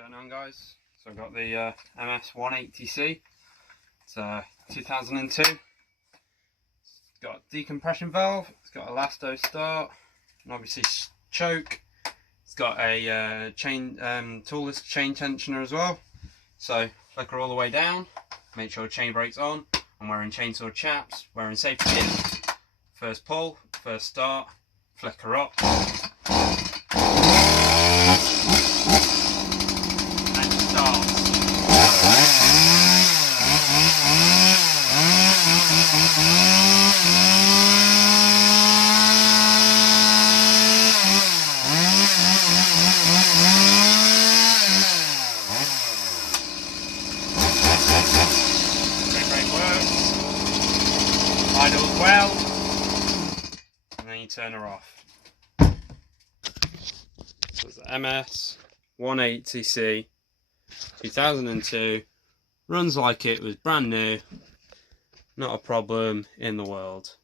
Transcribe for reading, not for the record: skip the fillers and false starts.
What's going on, guys? So I've got the MS180C. It's 2002. It's got a decompression valve, it's got a elasto start, and obviously choke. It's got a toolless chain tensioner as well. So flicker all the way down, make sure chain brake's on. I'm wearing chainsaw chaps, wearing safety pins. First pull, first start, flicker up. Idles well, and then you turn her off. So it's the MS180C 2002, runs like it was brand new, not a problem in the world.